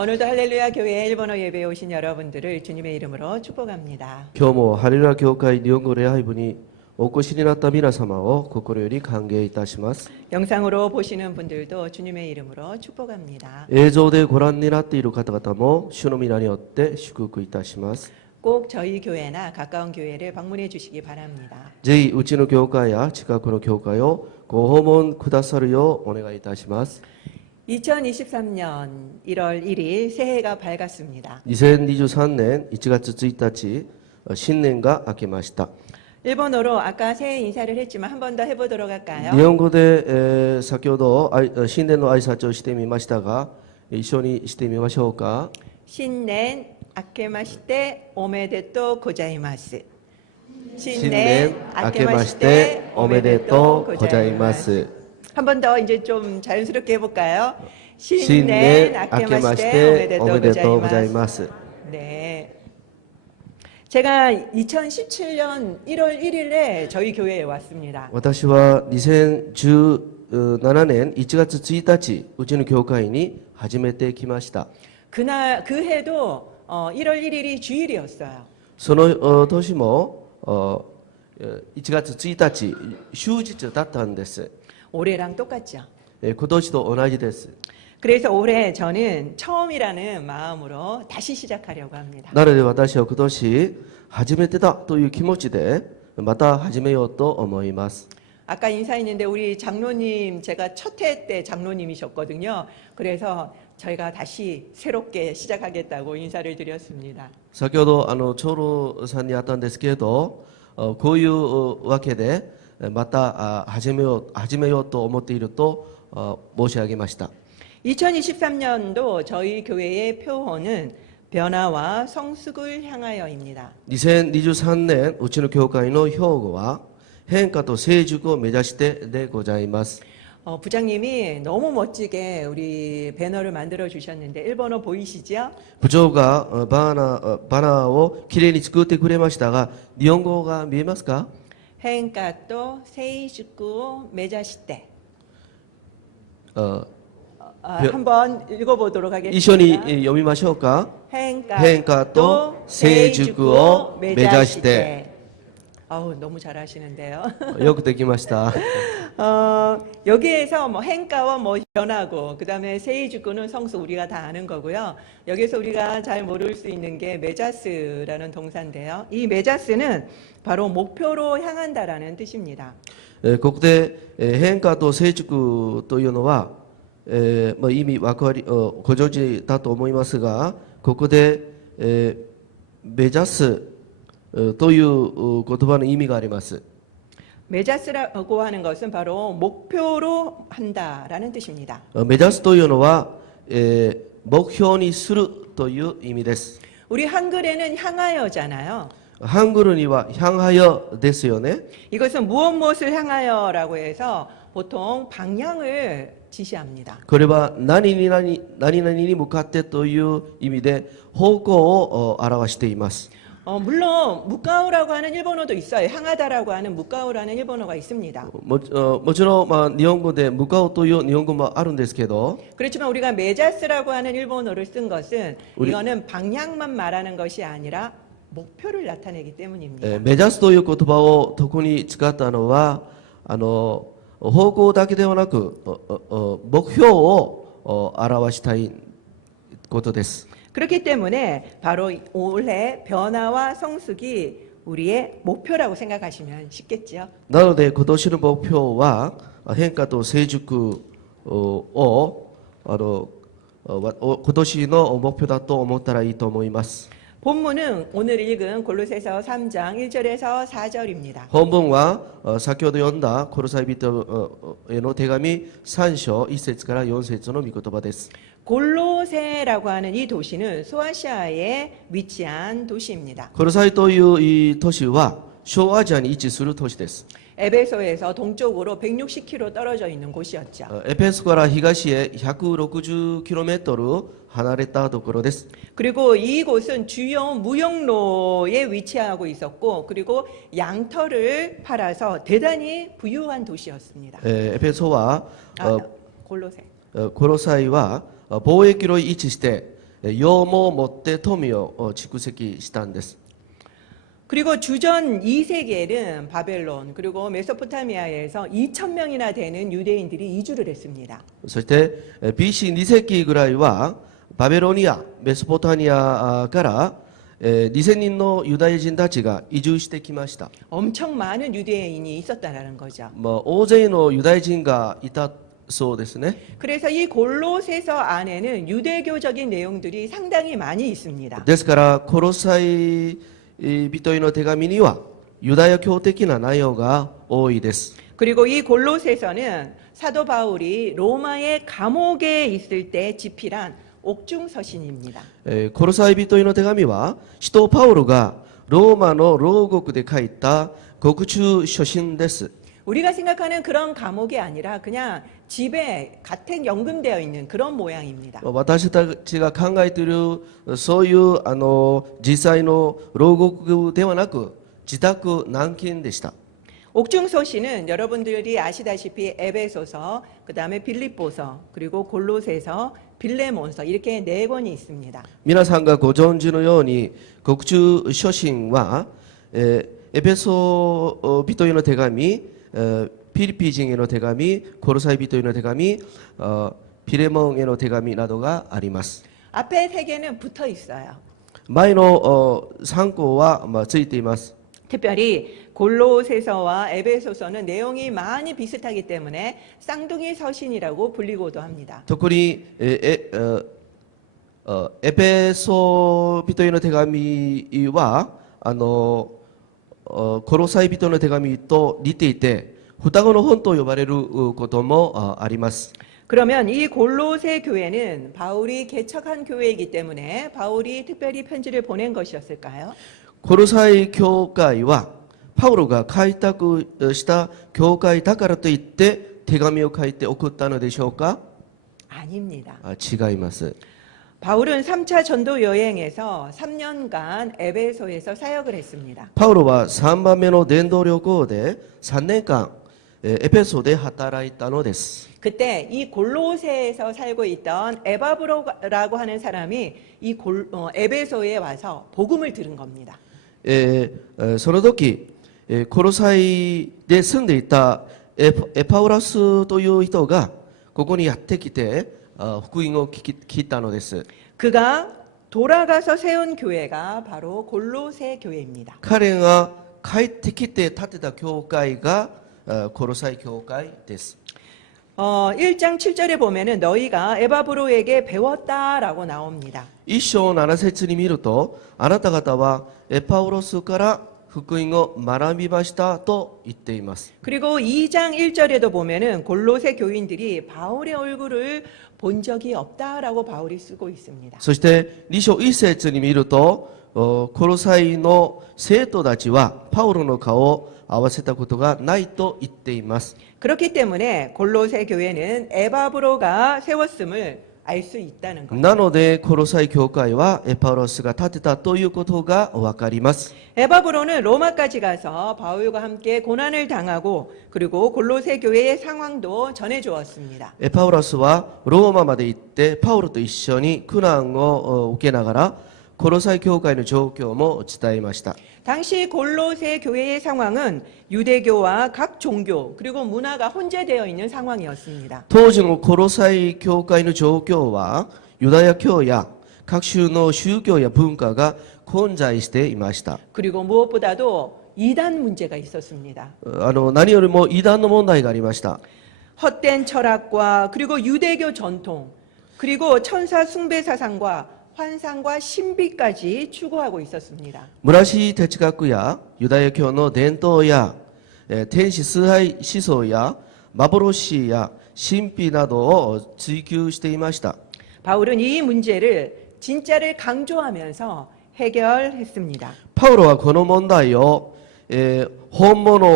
오늘도 할렐루야 교회 일본어 예배에 오신 여러분들을 주님의 이름으로 축복합니다. 今日もハレルヤ教会日本語礼拝部にお越しになった皆様を心より歓迎いたします。 영상으로 보시는 분들도 주님의 이름으로 축복합니다. 映像でご覧になっている方々も主の皆によって祝福いたします。 꼭 저희 교회나 가까운 교회를 방문해 주시기 바랍니다. ぜひうちの教会や近くの教会をご訪問くださるようお願いいたします。 2023년 1월 1일 새해가 밝았습니다. 2023年1月1日新年が明けました。 일본어로 아까 새해 인사를 했지만 한 번 더 해보도록 할까요? 日本語で、先ほど新年の挨拶をしてみましたが、一緒にしてみましょうか。 신년 아케마시테 오메데토 고자이마스. 新年明けましておめでとうございます。 한 번 더 이제 좀 자연스럽게 해볼까요? 新年明けましておめでとうございます。 네. 제가 2017년 1월 1일에 저희 교회에 왔습니다. 私は2017年1月1日うちの教会に初めて来ました。 그 해도 1월 1일이 주일이었어요. その年も1月1日終日だったんです。 올해랑 똑같죠. 今年と同じです。 그래서 올해 저는 처음이라는 마음으로 다시 시작하려고 합니다. なので私は今年初めてだという気持ちでまた始めようと思います。 아까 인사했는데 우리 장로님 제가 첫 해 때 장로님이셨거든요. 그래서 저희가 다시 새롭게 시작하겠다고 인사를 드렸습니다. 先ほど長老さんにあったんですけれど、こういうわけでまた始めようと思っていると申し上げました。 2023년도 저희 교회의 표어는 변화와 성숙을 향하여입니다. 2023年うちの教会の標語は変化と成熟を目指してでございます。 부장님이 너무 멋지게 우리 배너를 만들어 주셨는데 일본어 보이시죠? 部長がバナーをきれいに作ってくれましたが、日本語が見えますか？ 変化と成熟を目指して 한번 읽어보도록 一緒に 하겠습니다. 読みましょうか。 変化 変化と 또 成熟を目指して。 아우 너무 잘하시는데요. よくできました。 여기에서 뭐 행가와 뭐 변하고 그다음에 세이주구는 성수 우리가 다 아는 거고요. 여기서 우리가 잘 모를 수 있는 게 메자스라는 동사인데요. 이 메자스는 바로 목표로 향한다라는 뜻입니다. ここで変化と成熟というのは、意味ご存知だと思いますが、ここで、目指すという言葉の意味があります。 메자스라고 하는 것은 바로 목표로 한다라는 뜻입니다. 目指すというのは、目標にするという意味です。 우리 한글에는 향하여잖아요. ハングルには향하여ですよね。 이것은 무엇을 향하여라고 해서 보통 방향을 지시합니다. これは何々に向かってという意味で方向を表しています。 물론 무가오라고 하는 일본어도 있어요. 향하다라고 하는 무가오라는 일본어가 있습니다. もちろん、日本語で向かうという日本語もあるんですけど、 그렇지만 우리가 메자스라고 하는 일본어를 쓴 것은 우리- 이거는 방향만 말하는 것이 아니라 목표를 나타내기 때문입니다. 目指すという言葉を特に使ったのは方向だけではなく目標を表したいことです。 그렇기 때문에 바로 올해 변화와 성숙이 우리의 목표라고 생각하시면 쉽겠죠. なので今年の目標は変化と成熟を今年の目標だと思ったらいいと思います。 본문은 오늘 읽은 골로새서 3장 1절에서 4절입니다. 本文は先ほど読んだコロサイ人への手紙3章1節から4節の御言葉です。 골로새라고 하는 이 도시는 소아시아에 위치한 도시입니다. コロサイというい都市は小アジアに位置する都市です。 에베소에서 동쪽으로 160km 떨어져 있는 곳이었죠. エペソから東へ 160km 離れたところです。 그리고 이곳은 주요 무역로에 위치하고 있었고 그리고 양털을 팔아서 대단히 부유한 도시였습니다. エペソは 골로새. コロサイは貿易路に位置して羊も持って富を蓄積したんです。 그리고 주전 2세기에는 바벨론 그리고 메소포타미아에서 2,000명이나 되는 유대인들이 이주를 했습니다. そして BC2 世紀ぐらいはバベロニア、メソポタミアから2000人のユダヤ人たちが移住してきました。 엄청 많은 유대인이 있었다는 거죠. 大勢のユダヤ人がいたそうですね。 그래서 이 골로새서 안에는 유대교적인 내용들이 상당히 많이 있습니다. ですからコロサイ人への手紙にはユダヤ教的な内容が多いです。 그리고 이 골로새서는 사도 바울이 로마의 감옥에 있을 때 집필한 옥중서신입니다. コロサイ人への手紙は使徒パウロがローマの牢獄で書いた獄中書信です。 우리가 생각하는 그런 감옥이 아니라 그냥 집에 가택 연금되어 있는 그런 모양입니다. 私たちが考えているそういう実際の牢獄ではなく自宅軟禁でした。 옥중서신은 여러분들이 아시다시피 에베소서, 그다음에 빌립보서, 그리고 골로새서, 빌레몬서 이렇게 네 권이 있습니다. 皆さんがご存知のように獄中書信はエペソ人への手紙、ピリピ人への手紙、コロサイ人への手紙、ピレモンへの手紙などがあります。 앞에 세 개는 붙어 있어요. 前の3項はついています。 특별히 골로새서와 에베소서는 내용이 많이 비슷하기 때문에 쌍둥이 서신이라고 불리고도 합니다. 特にエペソ人への手紙はコロサイ人の手紙と似ていて双子の本と呼ばれることもあります。 그러면 이 골로새 교회는 바울이 개척한 교회이기 때문에 바울이 특별히 편지를 보낸 것이었을까요? コロサイ教会はパウロが開拓した教会だからといって手紙を書いて送ったのでしょうか？ 아닙니다. 違います。 바울은 3차 전도 여행에서 3년간 에베소에서 사역을 했습니다. パウロは3番目の伝道旅行で3年間エペソで働いたのです。 그때 이 골로새에서 살고 있던 에바브로라고 하는 사람이 이 에베소에 와서 복음을 들은 겁니다. その時コロサイで住んでいたエパウラスという人がここにやってきて福音を聞いたのです。 그가 돌아가서 세운 교회가 바로 골로새 교회입니다. 彼が帰ってきて建てた教会がコロサイ教会です。 1장 7절에 보면은 너희가 에바브로에게 배웠다라고 나옵니다. 1章7節に見るとあなた方はエパウロスから福音を学びましたと言っています。 그리고 2장 1절에도 보면은 골로새 교인들이 바울의 얼굴을 본 적이 없다라고 바울이 쓰고 있습니다. そして2章1節に見るとコロサイの生徒たちはパウロの顔を合わせたことがないと言っています。 그렇기 때문에 골로새 교회는 에바브로가 세웠음을 알 수 있다는 거예요. なのでコロサイ教会はエパウロスが建てたということがわかります。 에바브로는 로마까지 가서 바울과 함께 고난을 당하고 그리고 골로새 교회의 상황도 전해 주었습니다. エパウロスはローマまで行ってパウロと一緒に苦難を受けながらコロサイ教会の状況も伝えました。 당시 골로새 교회의 상황은 유대교와 각 종교 그리고 문화가 혼재되어 있는 상황이었습니다. 当時のコロサイ教会の状況はユダヤ教や各種の宗教や文化が混在していました。 그리고 무엇보다도 이단 문제가 있었습니다. 何よりも異端の問題がありました。 헛된 철학과 그리고 유대교 전통 그리고 천사 숭배 사상과 환상과 신비까지 추구하고 있었습니다. 村師哲学やユダヤ教の伝統や天使崇拝思想や幻や神秘などを追求していました。 바울은 이 문제를 진짜를 강조하면서 해결했습니다. パウロはこの問題を本物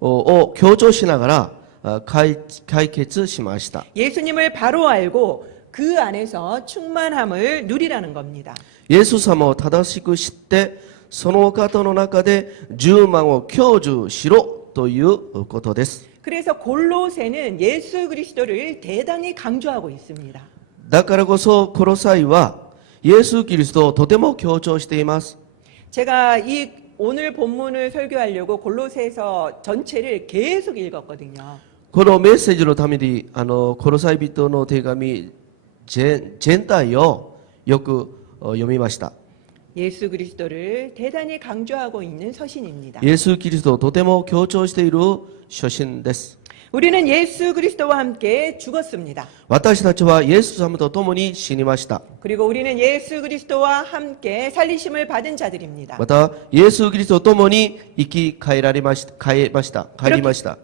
を強調しながら解決しました。 예수님을 바로 알고 그 안에서 충만함을 누리라는 겁니다. イエス様を正しく知ってその方の中で充満を享受しろということです。 그래서 골로새는 예수 그리스도를 대단히 강조하고 있습니다. だからこそコロサイはイエス・キリストをとても強調しています。 제가 이 오늘 본문을 설교하려고 골로새서 전체를 계속 읽었거든요. このメッセージのためにコロサイ人の手紙全体をよく読みました。 예수 그리스도를 대단히 강조하고 있는 서신입니다. イエス・キリストをとても強調している書信です。 우리는 예수 그리스도와 함께 죽었습니다. 私たちはイエス様と共に死にました。 그리고 우리는 예수 그리스도와 함께 살리심을 받은 자들입니다. またイエス・キリストと共に生き返りました。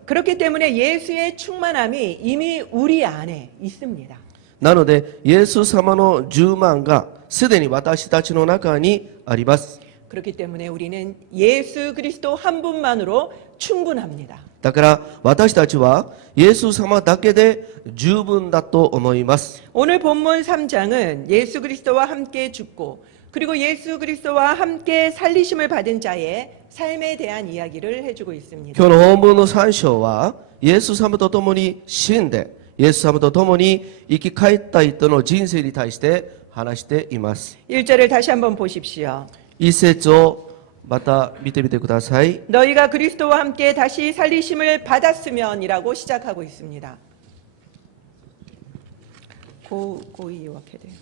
그렇기 때문에 예수의 충만함이 이미 우리 안에 있습니다. なのでイエス様の充満がすでに私たちの中にあります。 그렇기 때문에 우리는 예수 그리스도 한 분만으로 충분합니다. だから私たちはイエス様だけで十分だと思います。 오늘 본문 3장은 예수 그리스도와 함께 죽고 그리고 예수 그리스도와 함께 살리심을 받은 자의 삶에 대한 이야기를 해주고 있습니다. 今日の本文の3章はイエス様と共に死んでイエス様と共に生き返った人の人生に対して話しています。 1절을 다시 한번 보십시오. 一節をまた見てみてください。 너희가 그리스도와 함께 다시 살리심을 받았으면이라고 시작하고 있습니다. 고이 요약해야 돼요.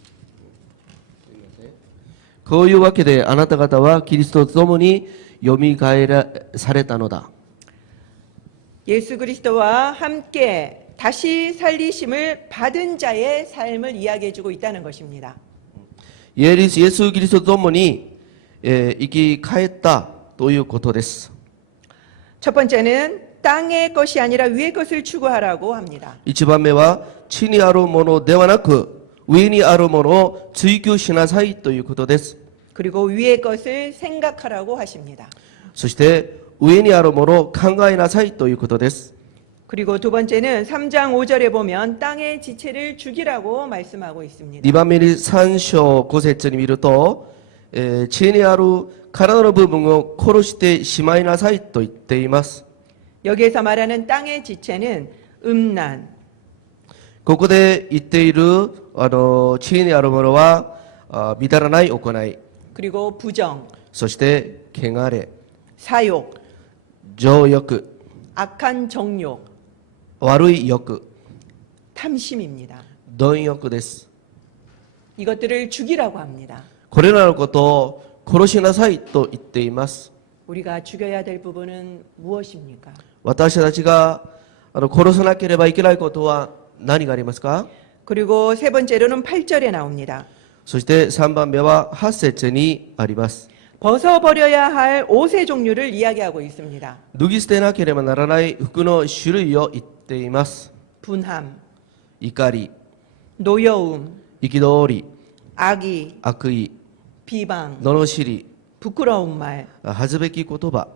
こういうわけであなた方はキリストと共によみがえらされたのだ。 예수 그리스도와 함께 다시 살리심을 받은 자의 삶을 이야기해주고 있다는 것입니다. イエス・キリストと共に生き返ったということです。 첫 번째는 땅의 것이 아니라 위의 것을 추구하라고 합니다. 一番目は地にあるものではなく上にあるものを追求しなさいということです。 그리고 위의 것을 생각하라고 하십니다. そして上にあるものを考えなさいということです。 그리고 두 번째는 3장 5절에 보면 땅의 지체를 죽이라고 말씀하고 있습니다. 2番目に3章5節に見ると、地にある体の部分を殺してしまいなさいと言っています。 여기에서 말하는 땅의 지체는 음란, ここで言っている地にあるものはみだらない行い、 그리고 부정, そして汚れ、 사욕, 情欲、 악한 정욕, 悪い欲、 탐심입니다. 貪欲です。 이것들을 죽이라고 합니다. これらのことを殺しなさいと言っています。 우리가 죽여야 될 부분은 무엇입니까? 私たちが殺さなければいけないことは何がありますか？ 그리고 세 번째로는 8절에 나옵니다. そして3番目は8節にあります。 벗어버려야 할 옷의 종류를 이야기하고 있습니다. 脱ぎ捨てなければならない服の種類を言っています。 분함, 怒り、 노여움, 憤り、 악의, 悪意、 비방, 罵り、 부끄러운 말, 恥ずべき言葉、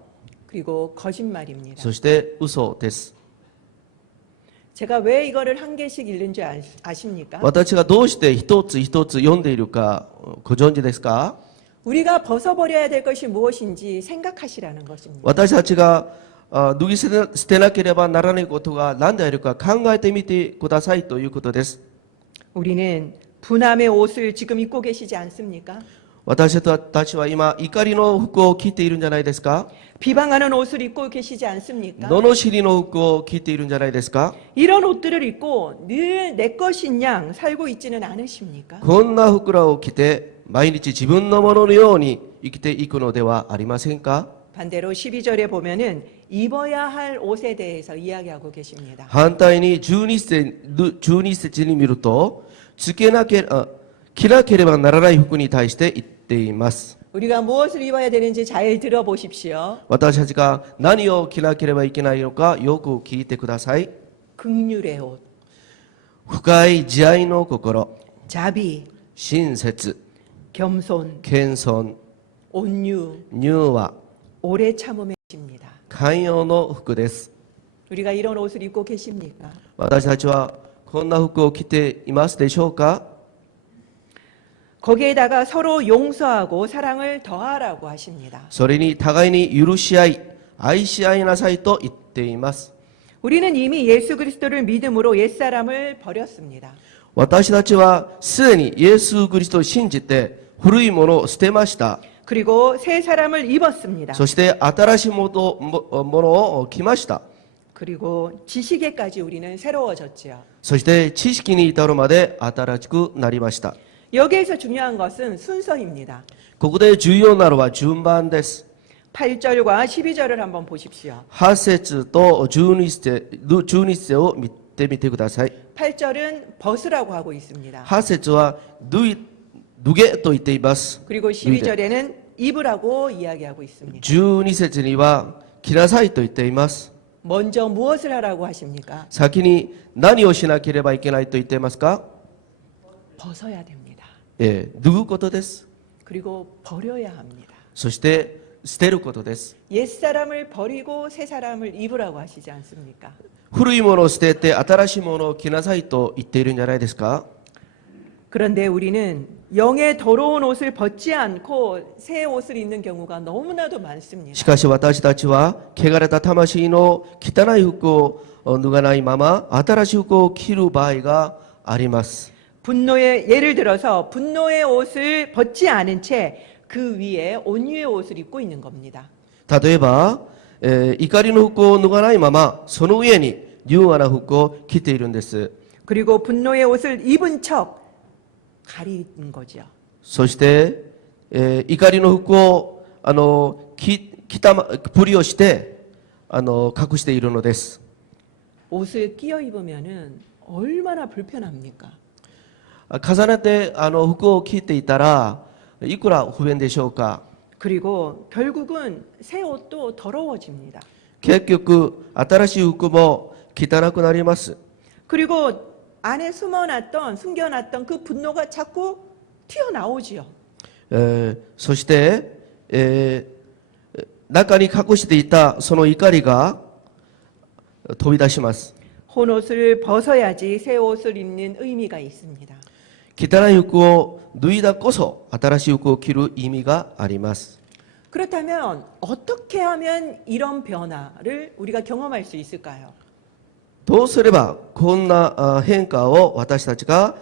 그리고 거짓말입니다. そして嘘です。 제가 왜 이거를 한 개씩 읽는 줄 아십니까? 私がどうして一つ一つ読んでいるかご存知ですか？ 우리가 벗어버려야 될 것이 무엇인지 생각하시라는 것입니다. 私たちが脱ぎ捨てなければならないことが何であるか考えてみてくださいということです。 우리는 분함의 옷을 지금 입고 계시지 않습니까? 私たちは今怒りの服を着ているんじゃないですか？ 비방하는 옷을 입고 계시지 않습니까? 罵りの服を着ているんじゃないですか？ 이런 옷들을 입고 늘 내 것인 양 살고 있지는 않으십니까? こんな服らを着て毎日自分のもののように生きていくのではありませんか？ 반대로 12절에 보면은 입어야 할 옷에 대해서 이야기하고 계십니다. 反対に12節に見ると着なければならない服に対して言っています。 우리가 무엇을 입어야 되는지 잘 들어보십시오. 私たちが何を着なければいけないのかよく聞いてください。 긍휼의 옷, 深い慈愛の心、 자비, 親切、 겸손, 謙遜、 온유, 柔和、 오래 참음의 옷입니다. 寛容の服です。 우리가 이런 옷을 입고 계십니까? 私たちはこんな服を着ていますでしょうか？ 거기에다가 서로 용서하고 사랑을 더하라고 하십니다. それに互いに許し合い、愛し合いなさいと言っています。 우리는 이미 예수 그리스도를 믿음으로 옛사람을 버렸습니다. 私たちはすでにイエス・キリストを信じて古いものを捨てました。 그리고 새 사람을 입었습니다. そして新しいものを着ました。 그리고 지식에까지 우리는 새로워졌지요. そして知識に至るまで新しくなりました。 여기에서 중요한 것은 순서입니다. ここで重要なのは順番です。 8절과 12절을 한번 보십시오. 8節と12節を見てみてください。 8절은 벗으라고 하고 있습니다. 8節は脱げと言っています。 그리고 12절에는 입으라고 이야기하고 있습니다. 12節には着なさいと言っています。 먼저 무엇을 하라고 하십니까? 先に何をしなければいけないと言っていますか？ 벗어야 됩니다. 脱ぐことです。 그리고 버려야 합니다. そして捨てることです。 옛사람을 버리고 새 사람을 입으라고 하시지 않습니까? 古いものを捨てて新しいものを着なさいと言っているんじゃないですか？ 그런데 우리는 영의 더러운 옷을 벗지 않고 새 옷을 입는 경우가 너무나도 많습니다. しかし私たちは汚れた魂の汚い服を脱がないまま新しい服を着る場合があります。 분노의 예를 들어서 분노의 옷을 벗지 않은 채 그 위에 온유의 옷을 입고 있는 겁니다. 例えば、怒りの服を脱がないままその上に柔和な服を着ているんです。 그리고 분노의 옷을 입은 척 가리는 거죠. そして、怒りの服を着たふりをして隠しているのです。 옷을 끼어 입으면은 얼마나 불편합니까? 重ねて服を着ていたらいくら不便でしょうか。 그리고 결국은 새 옷도 더러워집니다. 結局新しい服も汚くなります。 그리고 안에 숨겨놨던 그 분노가 자꾸 튀어나오지요. そして、中に隠していたその怒りが飛び出します。 혼옷을 벗어야지 새 옷을 입는 의미가 있습니다. 汚い服を脱いだこそ新しい服を着る意味があります。 그렇다면 어떻게 하면 이런 변화를 우리가 경험할 수 있을까요? どうすればこんな変化を私たちが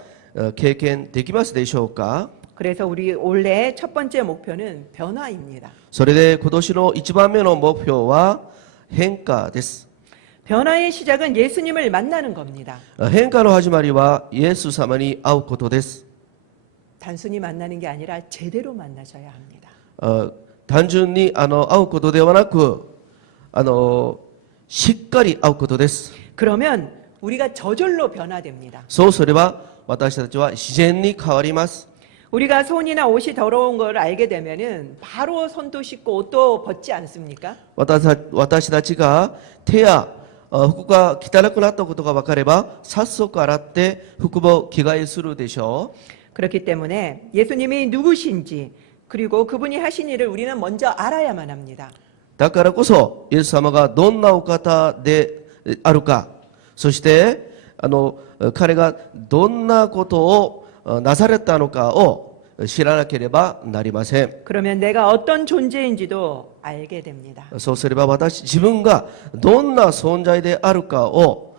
経験できますでしょうか。 그래서 우리 올해 첫 번째 목표는 변화입니다. それで今年の1番目の目標は変化です。 변화의 시작은 예수님을 만나는 겁니다. 変化の始まりはイエス様に会うことです。 단순히 만나는 게 아니라 제대로 만나셔야 합니다. 単純に会うことではなくしっかり会うことです。 그러면 우리가 저절로 변화됩니다. そうすれば私たちは自然に変わります。 우리가 손이나 옷이 더러운 걸 알게 되면은 바로 손도 씻고 옷도 벗지 않습니까? 私たちが手や服が汚くなったことが分かれば早速洗って服を着替えするでしょう。 그렇기 때문에 예수님이 누구신지 그리고 그분이 하신 일을 우리는 먼저 알아야만 합니다. だからこそイエス様がどんなお方であるか、そして彼がどんなことをなされたのかを知らなければなりません。 그러면 내가 어떤 존재인지도 알게 됩니다. そうすれば自分がどんな存在であるかを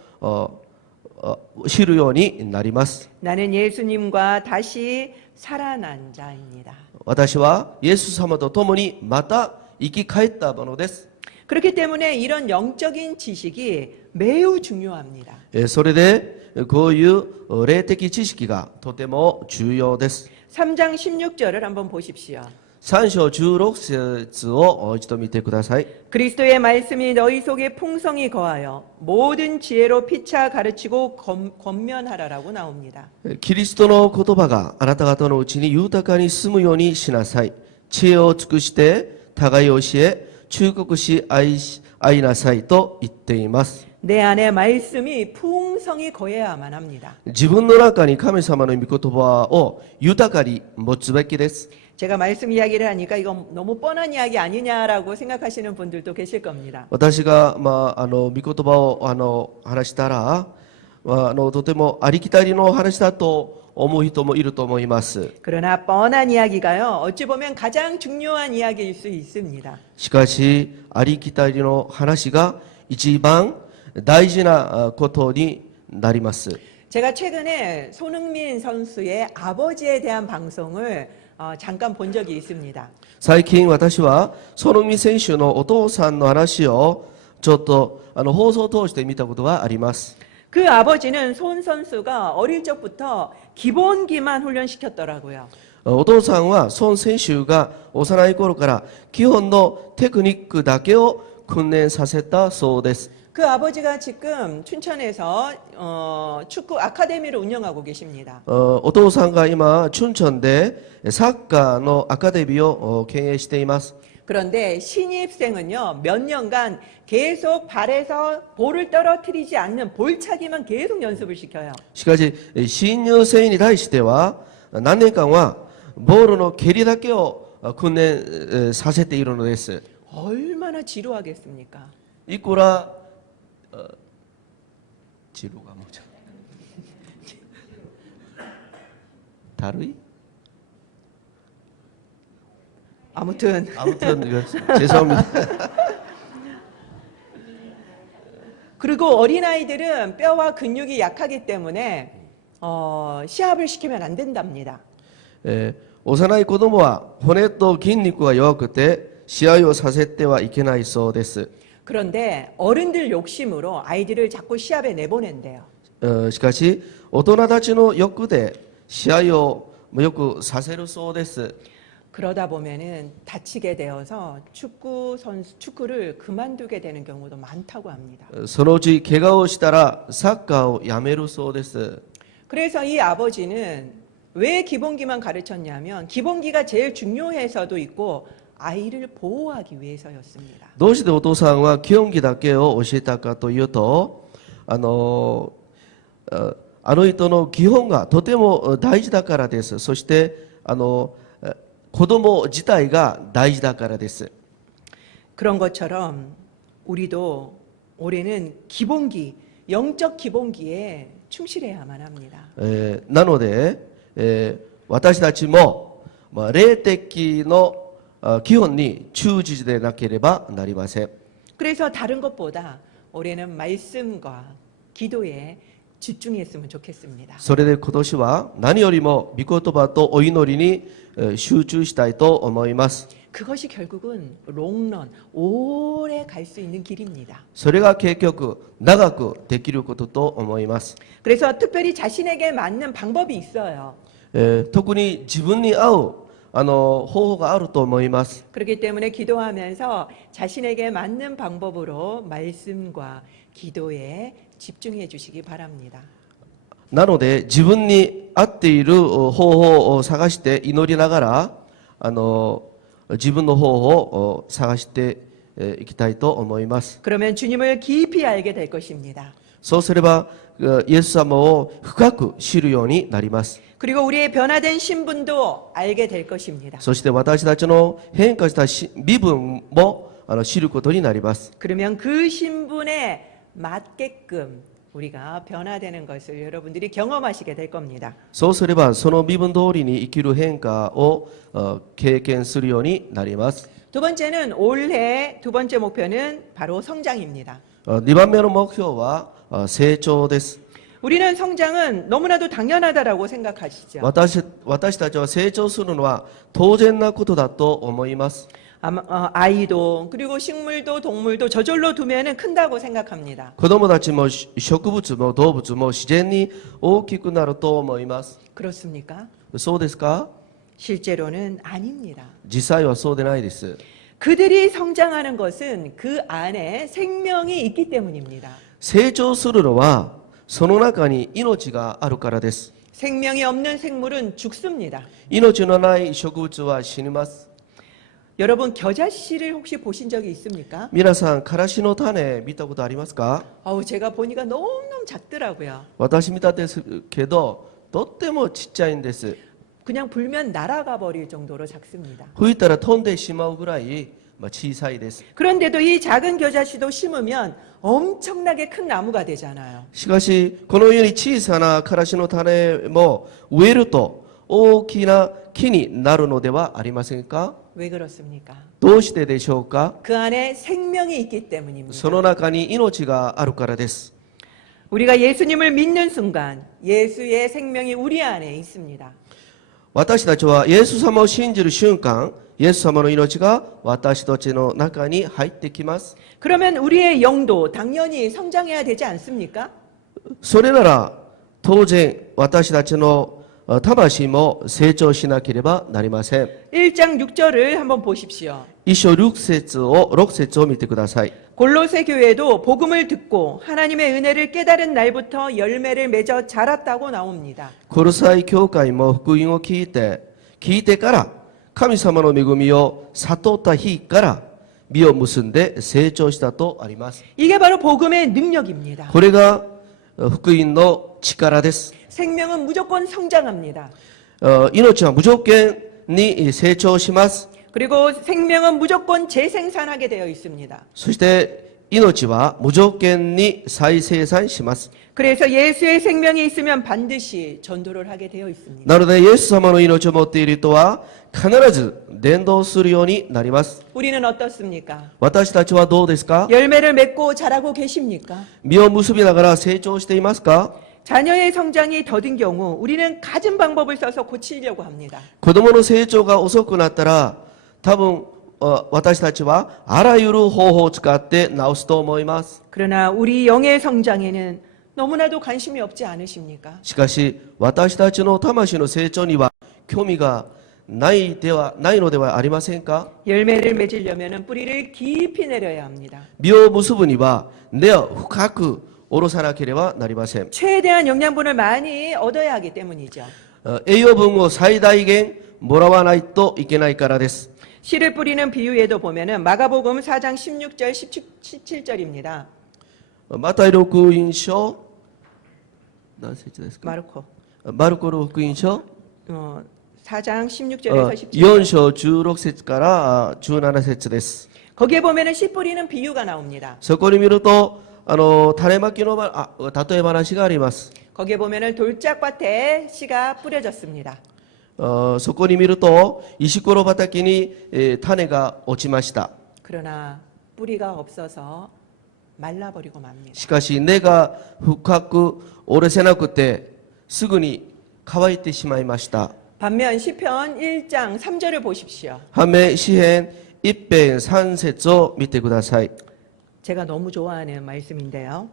知るようになります。 나는 예수님과 다시 살아난 자입니다. 私はイエス様と共にまた生き返ったものです。 그렇기 때문에 이런 영적인 지식이 매우 중요합니다. それでこういう霊的知識がとても重要です。 3장 16절을 한번 보십시오. 3章16節を一度見てください。 그리스도의 말씀이 너희 속에 풍성히 거하여 모든 지혜로 피차 가르치고 권면하라라고 나옵니다. キリストの言葉があなた方のうちに豊かに住むようにしなさい。知恵を尽くして互い教え、忠告し愛いなさいと言っています。 내 안에 말씀이 풍성히 거해야만 합니다. 自分の中に神様の御言葉を豊かに持つべきです。 제가 말씀 이야기를 하니까 이건 너무 뻔한 이야기 아니냐라고 생각하시는 분들도 계실 겁니다. 私が、御言葉を話したら、とてもありきたりの話だと思う人もいると思います。 그러나 뻔한 이야기가요, 어찌 보면 가장 중요한 이야기일 수 있습니다. しかしありきたりの話が一番大事なことになります。 제가 최근에 손흥민 선수의 아버지에 대한 방송을 잠깐 본 적이 있습니다. 最近私はソノミ選手のお父さんの話をちょっと放送を通して見たことがあります。 그 아버지는 손 선수가 어릴 적부터 기본기만 훈련시켰더라고요. お父さんは孫選手が幼い頃から基本のテクニックだけを訓練させたそうです。 그 아버지가 지금 춘천에서 축구 아카데미를 운영하고 계십니다. お父さんが今춘천でサッカーのアカデミーを経営しています。 그런데 신입생은요, 몇 년간 계속 발에서 볼을 떨어뜨리지 않는 볼차기만 계속 연습을 시켜요. しかし新入生に対しては何年間はボールの蹴りだけを訓練させているのです。 얼마나 지루하겠습니까? いくら지루가 뭐죠? 다루이? 아무튼 아무튼 죄송합니다. 그리고 어린아이들은 뼈와 근육이 약하기 때문에 시합을 시키면 안 된답니다. 幼い子供は骨と筋肉が弱くて試合をさせてはいけないそうです。 그런데 어른들 욕심으로 아이들을 자꾸 시합에 내보낸대요. しかし大人たちの欲で試合をよくさせるそうです。 그러다 보면은 다치게 되어서 축구를 그만두게 되는 경우도 많다고 합니다. そのうち怪我をしたらサッカーをやめるそうです。 그래서 이 아버지는 왜 기본기만 가르쳤냐면 기본기가 제일 중요해서도 있고 아이를 보호하기 위해서였습니다. どうしてお父さんは基本技だけを教えたかというと、あの人の基本がとても大事だからです。そして子供自体が大事だからです。 그런 것처럼 우리도 올해는 기본기, 영적 기본기에 충실해야만 합니다. なので、私たちも、霊的の基本に忠実でなければなりません。 그래서 다른 것보다 올해는 말씀과 기도에 집중했으면 좋겠습니다. それで今年は何よりも御言葉とお祈りに集中したいと思います。 그것이 결국은 롱런, 오래 갈 수 있는 길입니다. それが結局長くできることと思います。 그래서 특별히 자신에게 맞는 방법이 있어요. 特に自分に合う方法があると思います。 그렇기 때문에 기도하면서 자신에게 맞는 방법으로 말씀과 기도에 집중해 주시기 바랍니다. なので自分に合っている方法を探して祈りながら自分の方法を探していきたいと思います。 그러면 주님을 깊이 알게 될 것입니다. そうすればイエス様を深く知るようになります。 그리고 우리의 변화된 신분도 알게 될 것입니다. そして私たちの変化した身分も知ることになります。 그러면 그 신분에 맞게끔 우리가 변화되는 것을 여러분들이 경험하시게 될 겁니다. そうすればその身分通りに生きる変化を経験するようになります。 두 번째는 올해 두 번째 목표는 바로 성장입니다. 2番目の目標は成長です。 우리는 성장은 너무나도 당연하다라고 생각하시죠. 私たちは成長するのは当然なことだと思います。 아이도 그리고 식물도 동물도 저절로 두면은 큰다고 생각합니다. 子供たちも植物も動物も自然に大きくなると思います。 그렇습니까? そうですか？ 실제로는 아닙니다. 実際はそうでないです。 그들이 성장하는 것은 그 안에 생명이 있기 때문입니다. 成長するのはその中に命があるからです。 생명이 없는 생물은 죽습니다. 命のない植物は死にます。 여러분 겨자씨를 혹시 보신 적이 있습니까? 皆さんからしの種見たことありますか？ 제가 보니까 너무너무 작더라고요. 私見たですけどとってもちっちゃいんです。 그냥 불면 날아가 버릴 정도로 작습니다. 吹いたら飛んでしまうぐらい小さいです。 그런데도 이 작은 겨자씨도 심으면 엄청나게 큰 나무가 되잖아요. しかしこのように小さなからしの種も植えると大きな木になるのではありませんか？ 왜 그렇습니까? どうしてでしょうか？ 그 안에 생명이 있기 때문입니다. その中に命があるからです。 우리가 예수님을 믿는 순간 예수의 생명이 우리 안에 있습니다. 私たちはイエス様を信じる瞬間、イエス様の命が私たちの中に入ってきます。 그러면 우리의 영도 당연히 성장해야 되지 않습니까? それなら当然私たちの魂も成長しなければなりません。 1장 6절을 한번 보십시오. 一章6節を見てください。 골로새 교회도 복음을 듣고 하나님의 은혜를 깨달은 날부터 열매를 맺어 자랐다고 나옵니다. コロサイ教会も福音を聞いてから神様の恵みを悟った日から実を結んで成長したとあります。 이게 바로 복음의 능력입니다. これが福音の力です。 생명은 무조건 성장합니다. 命は無条件に成長します。 그리고 생명은 무조건 재생산하게 되어 있습니다. そして命は無条件に再生産します。 그래서 예수의 생명이 있으면 반드시 전도를 하게 되어 있습니다. なのでイエス様の命を持っている人は必ず伝道するようになります。 우리는 어떻습니까? 私たちはどうですか？ 열매를 맺고 자라고 계십니까? 実を結びながら成長していますか？ 자녀의 성장이 더딘 경우 우리는 갖은 방법을 써서 고치려고 합니다. 子供の成長が遅くなったら多分私たちはあらゆる方法を使って治すと思います。 그러나 우리 영의 성장에는 너무나도 관심이 없지 않으십니까? しかし私たちの魂の成長には興味がないのではありませんか？ 열매를 맺으려면 뿌리를 깊이 내려야 합니다. 実を結ぶには根を深く下ろさなければなりません。 최대한 영양분을 많이 얻어야 하기 때문이죠. 栄養分を最大限もらわないといけないからです。 씨를 뿌리는 비유에도 보면은 마가복음 4장 16절 17절입니다. マタイの福音書何節ですか？ 마르코 マルコの福音書 4장 16절에서 17절. 4章16節から17節です。 거기에 보면은 씨 뿌리는 비유가 나옵니다. そこに見ると種まきの例え話があります。 거기에 보면은 돌짝밭에 씨가 뿌려졌습니다. そこに見ると石ころ畑に種が落ちました。 그러나 뿌리가 없어서 말라버리고 맙니다. しかし根が深く折れせなくてすぐに乾いてしまいました。 반면 시편 1장 3절을 보십시오. 反面詩編1編3節を見てください。 제가 너무 좋아하는 말씀인데요.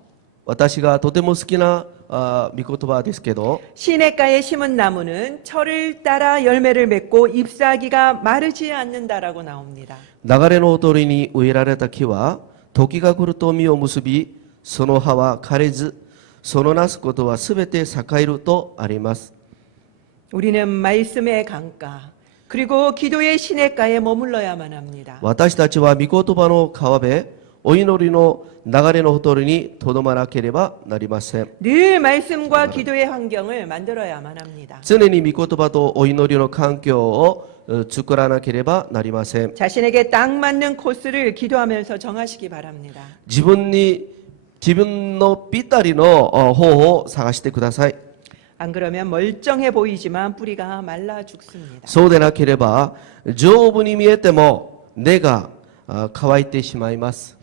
私がとても好きな御言葉ですけど、 시냇가에 심은 나무는 철을 따라 열매를 맺고 잎사귀가 마르지 않는다라고 나옵니다. 流れのほとりに植えられた木は時が来ると実を結び、その葉は枯れず、そのなすことはすべて栄えるとあります。 우리는 말씀의 강가 그리고 기도의 시냇가에 머물러야만 합니다. 私たちは御言葉の川辺、お祈りの流れのほとりにとどまらなければなりません。 늘 말씀과 기도의 환경을 만들어야만 합니다. 常に御言葉とお祈りの環境を作らなければなりません。 자신에게 딱 맞는 코스를 기도하면서 정하시기 바랍니다. 自分のぴったりの方法を探してください。 안 그러면 멀쩡해 보이지만 뿌리가 말라 죽습니다. そうでなければ丈夫に見えても根が乾いてしまいます。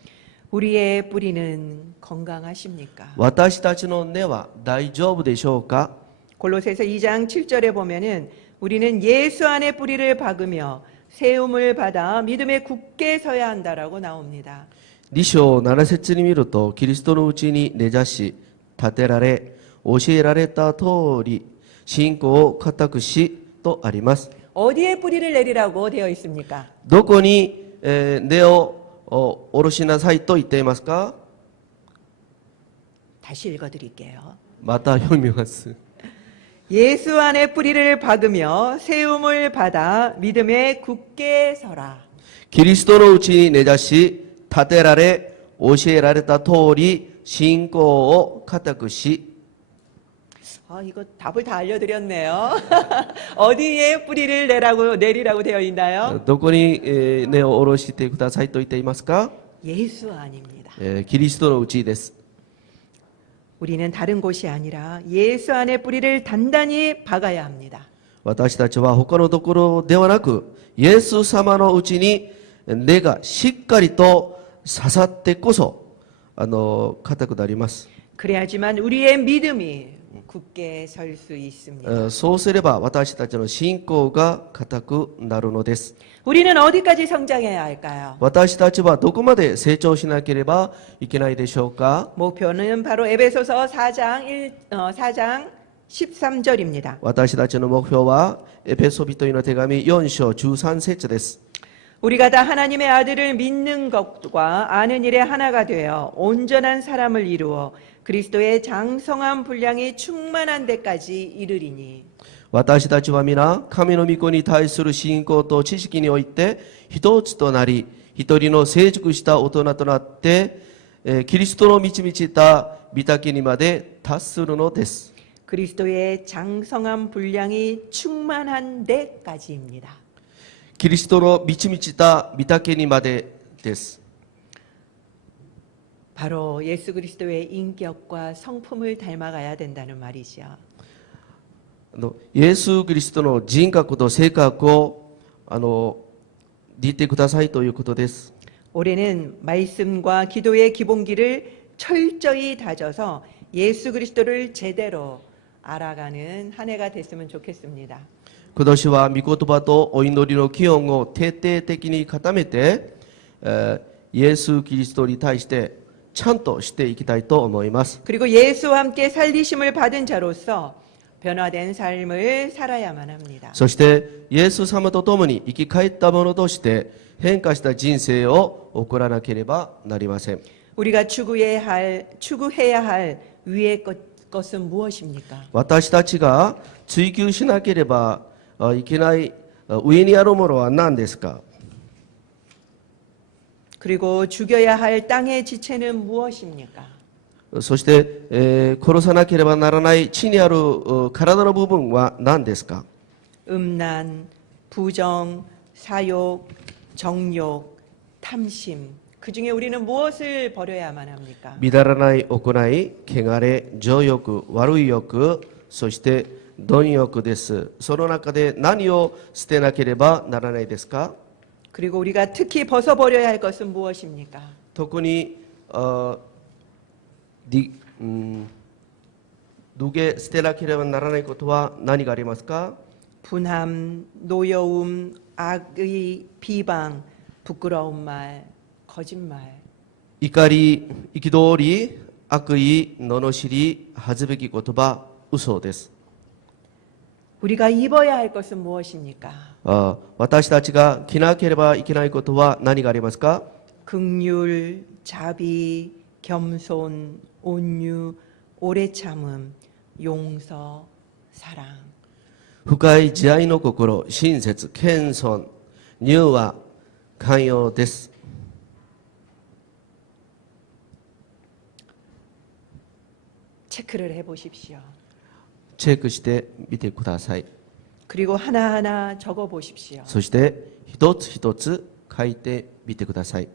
우리의 뿌리는 건강하십니까? 私たちの根は大丈夫でしょうか？ 골로새서 2장 7절에 보면은 우리는 예수 안에 뿌리를 박으며 세움을 받아 믿음에 굳게 서야 한다라고 나옵니다. 2章7節に見るとキリストのうちに根ざし立てられ教えられた通り信仰を固くしとあります。 어디에 뿌리를 내리라고 되어 있습니까? どこに根を下ろしなさいと言っていますか？ 다시 읽어드릴게요. また読みます。 예수 안에 뿌리를 박으며 세움을 받아 믿음에 굳게 서라. キリストのうちに根ざし立てられ教えられた通り信仰を固くし 이거 답을 다 알려드렸네요. 어디에 뿌리를 내리라고 되어 있나요? どこに根を下ろしてくださいと言っていますか？ 예수 안입니다. キリストのうちです。 우리는 다른 곳이 아니라 예수 안에 뿌리를 단단히 박아야 합니다. 私たちは他のところではなくイエス様のうちに根がしっかりと刺さってこそ固くなります。 그래야지만 우리의 믿음이 굳게 설 수 있습니다. そうすれば私たちの信仰が固くなるのです。 우리는 어디까지 성장해야 할까요? 私たちはどこまで成長しなければいけないでしょうか。 목표는 바로 에베소서 4장 13절입니다. 私たちの目標はエペソビトへの手紙4章13節です。 우리가 다 하나님의 아들을 믿는 것과 아는 일에 하나가 되어 온전한 사람을 이루어 그리스도의 장성한 분량이 충만한 데까지 이르리니. 私たちは皆神の御子に対する信仰と知識において一つとなり、一人の成熟した大人となって、キリストの導いた御岳にまで達するのです。 그리스도의 장성한 분량이 충만한 데까지입니다. キリストの導いた御岳にまでです。 바로 예수 그리스도의 인격과 성품을 닮아가야 된다는 말이죠. イエス・キリストの人格と性格を似てくださいということです。 올해는 말씀과 기도의 기본기를 철저히 다져서 예수 그리스도를 제대로 알아가는 한 해가 됐으면 좋겠습니다. 今年は御言葉とお祈りの基本を徹底的に固めて、イエス・キリストに対してちゃんとしていきたいと思います。 그리고 예수와 함께 살리심을 받은 자로서 변화된 삶을 살아야만 합니다. そしてイエス様と共に生き返った者として変化した人生を送らなければなりません。 우리가 추구해야 할 위의 것은 무엇입니까? 私たちが追求しなければいけない上にあるものは何ですか？ 그리고 죽여야 할 땅의 지체는 무엇입니까? そして、殺さなければならない地にある体の部分は何ですか？ 음란, 부정, 사욕, 정욕, 탐심. 그 중에 우리는 무엇을 버려야만 합니까? 乱らない行い、汚れ、情欲、悪い欲、そして貪欲です。その中で何を捨てなければならないですか？ 그리고 우리가 특히 벗어버려야 할 것은 무엇입니까? 特に脱げ捨てなければならないことは何がありますか？ 분함, 노여움, 악의, 비방, 부끄러운 말, 거짓말. 怒り、憤り、悪意、罵り、恥ずべき言葉、嘘です。 우리가 입어야 할 것은 무엇입니까? 私たちが着なければいけないことは何がありますか？ 긍휼, 자비, 겸손, 온유, 오래 참음, 용서, 사랑. 深い慈愛の心、親切、謙遜、柔和、寛容です。 체크를 해보십시오. チェックしてみてください。 그리고 하나하나 적어보십시오. そして一つ一つ書いてみてください。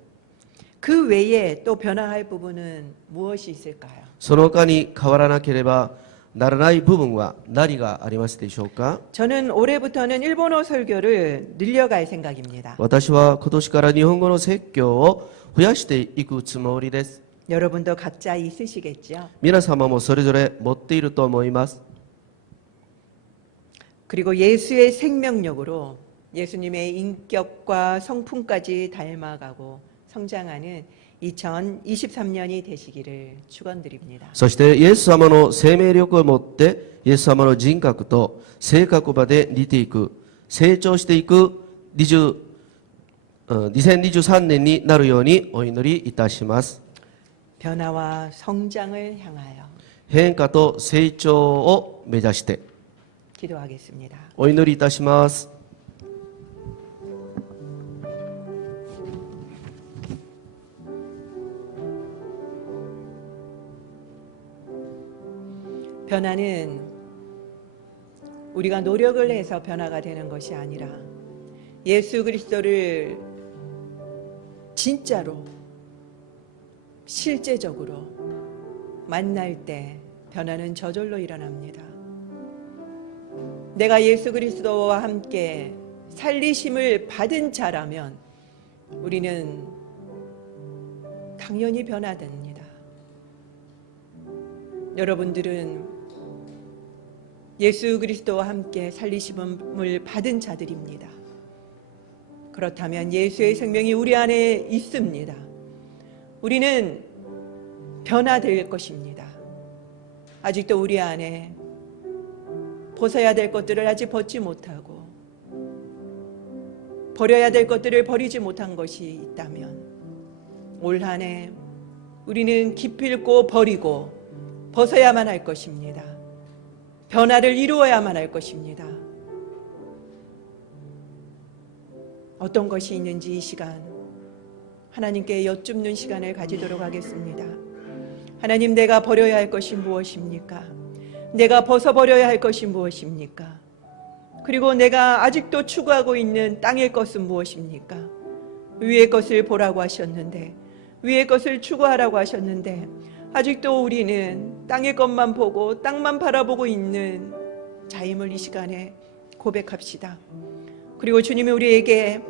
그 외에 또 변화할 부분은 무엇이 있을까요? その他に変わらなければならない部分は何がありますでしょうか？ 저는 올해부터는 일본어 설교를 늘려갈 생각입니다. 私は今年から日本語の説教を増やしていくつもりです。 여러분도 각자 있으시겠죠? 皆様もそれぞれ持っていると思います。 그리고 예수의 생명력으로 예수님의 인격과 성품까지 닮아가고 성장하는 2023년이 되시기를 축원드립니다. そしてイエス様の生命力を持ってイエス様の人格と性格まで似ていく、成長していく2023年になるようにお祈りいたします。 변화와 성장을 향하여 変化と成長を目指して 기도하겠습니다. お祈りいたします。 변화는 우리가 노력을 해서 변화가 되는 것이 아니라 예수 그리스도를 진짜로 실제적으로 만날 때 변화는 저절로 일어납니다. 내가 예수 그리스도와 함께 살리심을 받은 자라면 우리는 당연히 변화됩니다. 여러분들은 예수 그리스도와 함께 살리심을 받은 자들입니다. 그렇다면 예수의 생명이 우리 안에 있습니다. 우리는 변화될 것입니다. 아직도 우리 안에 벗어야 될 것들을 아직 벗지 못하고 버려야 될 것들을 버리지 못한 것이 있다면 올 한 해 우리는 기필코 버리고 벗어야만 할 것입니다. 변화를 이루어야만 할 것입니다. 어떤 것이 있는지 이 시간 하나님께 여쭙는 시간을 가지도록 하겠습니다. 하나님, 내가 버려야 할 것이 무엇입니까? 내가 벗어버려야 할 것이 무엇입니까? 그리고 내가 아직도 추구하고 있는 땅의 것은 무엇입니까? 위의 것을 보라고 하셨는데, 위의 것을 추구하라고 하셨는데 아직도 우리는 땅의 것만 보고 땅만 바라보고 있는 자임을 이 시간에 고백합시다. 그리고 주님이 우리에게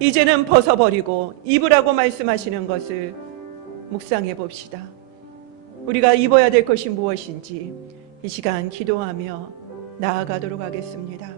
이제는 벗어버리고 입으라고 말씀하시는 것을 묵상해 봅시다. 우리가 입어야 될 것이 무엇인지 이 시간 기도하며 나아가도록 하겠습니다.